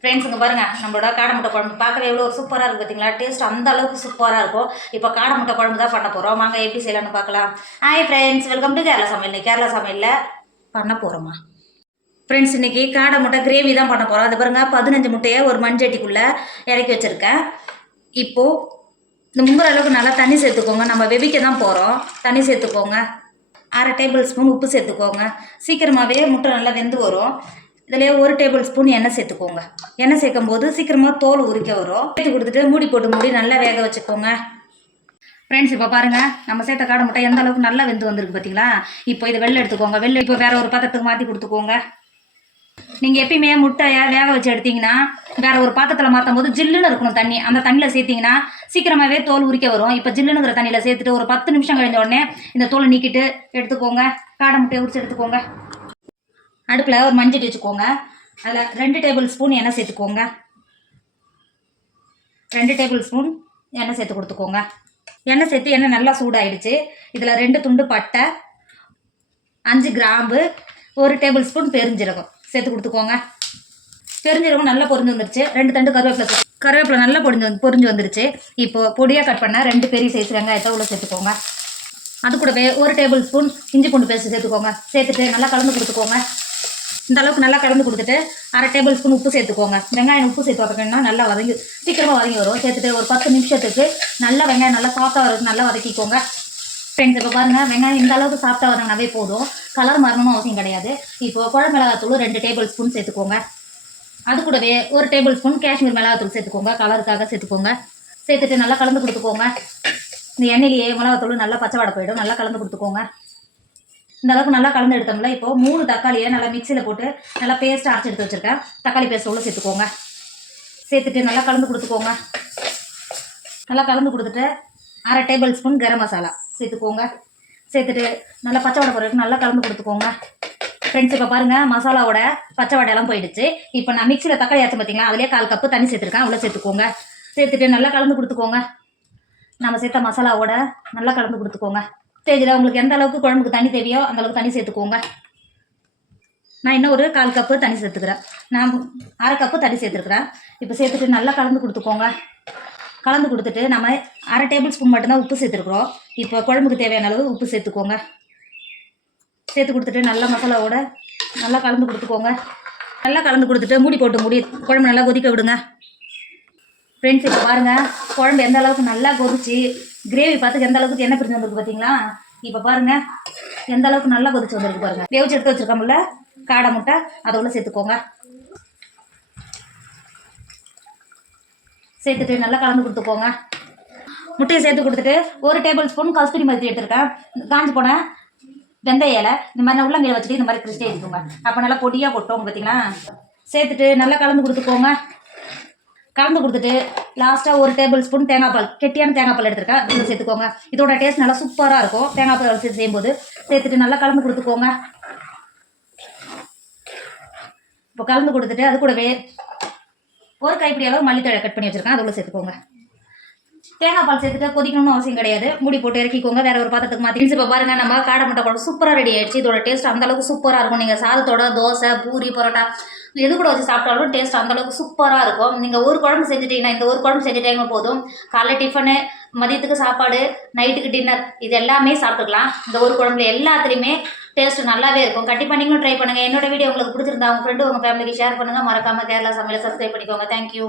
ஃப்ரெண்ட்ஸுங்க பாருங்க நம்மளோட காடை முட்டை குழம்பு. பார்க்கவே எவ்வளோ ஒரு சூப்பராக இருக்குது பார்த்தீங்களா டேஸ்ட் அந்த அளவுக்கு சூப்பராக இருக்கும். இப்போ காடை முட்டை குழம்பு தான் பண்ண போகிறோம் வாங்க எப்படி செய்யலாம்னு பார்க்கலாம். Hi friends welcome to Kerala சமையல் கேரளா சமையலில் பண்ண போகிறோமா ஃப்ரெண்ட்ஸ் இன்றைக்கி காடை முட்டை கிரேவி தான் பண்ண போகிறோம் அது பாருங்கள் பதினஞ்சு முட்டையை ஒரு மண்சட்டிக்குள்ளே இறக்கி வச்சுருக்கேன். இப்போது இந்த முங்குற அளவுக்கு நல்லா தண்ணி சேர்த்துக்கோங்க. நம்ம வெவிக்க தான் போகிறோம் தண்ணி சேர்த்துக்கோங்க. அரை டேபிள் ஸ்பூன் உப்பு சேர்த்துக்கோங்க. சீக்கிரமாகவே முட்டை நல்லா வெந்து வரும். இதுலேயே ஒரு டேபிள் ஸ்பூன் எண்ணெய் சேர்த்துக்கோங்க. எண்ணெய் சேர்க்கும் போது சீக்கிரமாக தோல் உரிக்க வரும். சேர்த்து கொடுத்துட்டு மூடி போட்டு மூடி நல்லா வேக வச்சுக்கோங்க. ஃப்ரெண்ட்ஸ் இப்போ பாருங்கள் நம்ம சேர்த்த காடை முட்டை எந்த அளவுக்கு நல்லா வெந்து வந்திருக்கு பார்த்தீங்களா இப்போ இதை வெளில எடுத்துக்கோங்க. வெளில இப்போ வேறு ஒரு பாத்திரத்துக்கு மாற்றி கொடுத்துக்கோங்க. நீங்கள் எப்பயுமே முட்டையை வேக வச்சு எடுத்தீங்கன்னா வேற ஒரு பாத்திரத்தில் மாற்றும் போது ஜில்லுன்னு இருக்கணும் தண்ணி. அந்த தண்ணியில் சேர்த்திங்கன்னா சீக்கிரமாகவே தோல் உரிக்க வரும். இப்போ ஜில்லுனுங்கிற தண்ணியில் சேர்த்துட்டு ஒரு பத்து நிமிஷம் கழிஞ்ச உடனே இந்த தோலை நீக்கிட்டு எடுத்துக்கோங்க. காடை முட்டையை உரிச்சு எடுத்துக்கோங்க. அடுப்பில் ஒரு மஞ்சள் வச்சுக்கோங்க. அதில் ரெண்டு டேபிள் ஸ்பூன் எண்ணெய் சேர்த்துக்கோங்க. ரெண்டு டேபிள் ஸ்பூன் எண்ணெய் சேர்த்து கொடுத்துக்கோங்க. எண்ணெய் சேர்த்து எண்ணெய் நல்லா சூடாயிடுச்சு. இதில் ரெண்டு துண்டு பட்டை அஞ்சு கிராம்பு ஒரு டேபிள் ஸ்பூன் பெருஞ்சீரகம் சேர்த்து கொடுத்துக்கோங்க. பெருஞ்சீரகம் நல்லா பொரிஞ்சு வந்துருச்சு. ரெண்டு தண்டு கருவேப்பிலை கருவேப்பிலை நல்லா பொரிஞ்சு வந்து பொரிஞ்சு வந்துருச்சு. இப்போது பொடியாக கட் பண்ண ரெண்டு பெரிய சைஸ் வெங்காயத்தை உள்ள சேர்த்துக்கோங்க. அது கூடவே ஒரு டேபிள் ஸ்பூன் இஞ்சி பூண்டு பேஸ்ட் சேர்த்துக்கோங்க. சேர்த்துட்டு நல்லா கலந்து கொடுத்துக்கோங்க. இந்த அளவுக்கு நல்லா கலந்து கொடுத்துட்டு அரை டேபிள் ஸ்பூன் உப்பு சேர்த்துக்கோங்க. வெங்காயம் உப்பு சேர்த்து வதக்கணும்னா நல்லா வதங்கி சீக்கிரமாக வதங்கி வரும். சேர்த்துட்டு ஒரு பத்து நிமிஷத்துக்கு நல்லா வெங்காயம் நல்லா சாஃப்டாக வரதுக்கு நல்லா வதக்கிக்கோங்க. ஃப்ரெண்ட்ஸ் இப்போ பாருங்கள் வெங்காயம் இந்த அளவுக்கு சாஃப்டாக வதங்கினாவே போதும். கலர் மாறணும்னு அவசியம் கிடையாது. இப்போ குழம்பு மிளகாத்தூள் ரெண்டு டேபிள் ஸ்பூன் சேர்த்துக்கோங்க. அது கூடவே ஒரு டேபிள் ஸ்பூன் காஷ்மீர் மிளகாத்தூள் சேர்த்துக்கோங்க. கலருக்காக சேர்த்துக்கோங்க. சேர்த்துட்டு நல்லா கலந்து கொடுத்துக்கோங்க. இந்த எண்ணெயிலேயே மிளகாத்தூள் நல்லா பச்சை வாடை போயிடும். நல்லா கலந்து கொடுத்துக்கோங்க. இந்த அளவுக்கு நல்லா கலந்து எடுத்தோம்ல இப்போ மூணு தக்காளியை நல்லா மிக்சியில் போட்டு நல்லா பேஸ்ட் அரைச்சி எடுத்து வச்சிருக்கேன். தக்காளி பேஸ்ட் உள்ள சேர்த்துக்கோங்க. சேர்த்துட்டு நல்லா கலந்து கொடுத்துக்கோங்க. நல்லா கலந்து கொடுத்துட்டு அரை டேபிள் ஸ்பூன் கரம் மசாலா சேர்த்துக்கோங்க. சேர்த்துட்டு நல்லா பச்சை வடை நல்லா கலந்து கொடுத்துக்கோங்க. ஃப்ரெண்ட்ஸ் இப்போ பாருங்கள் மசாலாவோட பச்சை வடையெல்லாம் போயிடுச்சு. இப்போ நான் மிக்சியில் தக்காளி அரைச்சி பார்த்தீங்களா அதிலே கால் கப்பு தண்ணி சேர்த்துருக்கேன். அவ்வளோ சேர்த்துக்கோங்க. சேர்த்துட்டு நல்லா கலந்து கொடுத்துக்கோங்க. நம்ம சேர்த்த மசாலாவோட நல்லா கலந்து கொடுத்துக்கோங்க. ஸ்டேஜில் உங்களுக்கு எந்த அளவுக்கு குழம்புக்கு தண்ணி தேவையோ அந்த அளவுக்கு தண்ணி சேர்த்துக்கோங்க. நான் இன்னும் ஒரு கால் கப்பு தண்ணி சேர்த்துக்கிறேன். நான் அரை கப்பு தண்ணி சேர்த்துருக்குறேன். இப்போ சேர்த்துட்டு நல்லா கலந்து கொடுத்துக்கோங்க. கலந்து கொடுத்துட்டு நம்ம அரை டேபிள் ஸ்பூன் மட்டும்தான் உப்பு சேர்த்துருக்குறோம். இப்போ குழம்புக்கு தேவையான அளவு உப்பு சேர்த்துக்கோங்க. சேர்த்து கொடுத்துட்டு நல்லா மசாலாவோட நல்லா கலந்து கொடுத்துக்கோங்க. நல்லா கலந்து கொடுத்துட்டு மூடி போட்டு மூடி குழம்பு நல்லா கொதிக்க விடுங்க. ஃப்ரெண்ட்ஸ் இப்போ பாருங்கள் குழம்பு எந்த அளவுக்கு நல்லா கொதிச்சு கிரேவி பார்த்து எந்த அளவுக்கு எண்ணெய் பிரிஞ்சு வந்திருக்கு பார்த்தீங்களா இப்போ பாருங்கள் எந்த அளவுக்கு நல்லா கொதிச்சு வந்திருக்கு பாருங்க. வேவிச்சு எடுத்து வச்சிருக்கோம்ல காடை முட்டை அதை உள்ள சேர்த்துக்கோங்க. சேர்த்துட்டு நல்லா கலந்து கொடுத்துக்கோங்க. முட்டையை சேர்த்து கொடுத்துட்டு ஒரு டேபிள் ஸ்பூன் கஸ்தூரி மருத்தி எடுத்துருக்கேன். காஞ்சி போன வெந்தய இலை இந்த மாதிரி உள்ளங்கையில் வச்சுட்டு இந்த மாதிரி கிறிஸ்டே எடுத்துக்கோங்க அப்போ நல்லா பொடியாக கொட்டோம் பார்த்தீங்களா சேர்த்துட்டு நல்லா கலந்து கொடுத்துக்கோங்க. கலந்து கொடுத்துட்டு லாஸ்ட்டாக ஒரு டேபிள் ஸ்பூன் தேங்காய் பால் கெட்டியான தேங்காய் பால் எடுத்துருக்கேன். இதில் சேர்த்துக்கோங்க. இதோட டேஸ்ட் நல்லா சூப்பராக இருக்கும். தேங்காய் பால் சேர்த்து செய்யும்போது சேர்த்துட்டு நல்லா கலந்து கொடுத்துக்கோங்க. இப்போ கலந்து கொடுத்துட்டு அது கூடவே ஒரு கைப்பிடி அளவு மல்லித்தழை கட் பண்ணி வச்சுருக்கேன். அது சேர்த்துக்கோங்க. தேங்காய் பால் சேர்த்துட்டு கொதிக்கணும்னு அவசியம் கிடையாது. மூடி போட்டு இறக்கிக்கோங்க. வேற ஒரு பாத்திரத்துக்கு மாற்றி இப்போ பாருங்க நம்ம காடை முட்டை குழம்பு சூப்பராக ரெடி ஆயிடுச்சு. இதோட டேஸ்ட் அந்த அளவுக்கு சூப்பராக இருக்கும். நீங்கள் சாதத்தோட தோசை பூரி பரோட்டா எது கூட வச்சு சாப்பிட்டாலும் டேஸ்ட் அந்த அளவுக்கு சூப்பராக இருக்கும். நீங்கள் ஒரு குழம்பு செஞ்சுட்டீங்கன்னா இந்த ஒரு குழம்பு செஞ்சுட்டீங்க போதும். காலைல டிஃபனு மதியத்துக்கு சாப்பாடு நைட்டுக்கு டின்னர் இது எல்லாமே சாப்பிட்டுக்கலாம். இந்த ஒரு குழம்புல எல்லாத்துலேயுமே டேஸ்ட் நல்லாவே இருக்கும். கண்டிப்பாக நீங்களும் ட்ரை பண்ணுங்கள் என்னோட வீடியோ உங்களுக்கு பிடிச்சிருந்தா உங்கள் ஃப்ரெண்டு உங்கள் ஃபேமிலிக்கு ஷேர் பண்ணுங்கள் மறக்காமல் கேரளா சமையல் சப்ஸ்கிரைப் பண்ணிக்கோங்க. தேங்க்யூ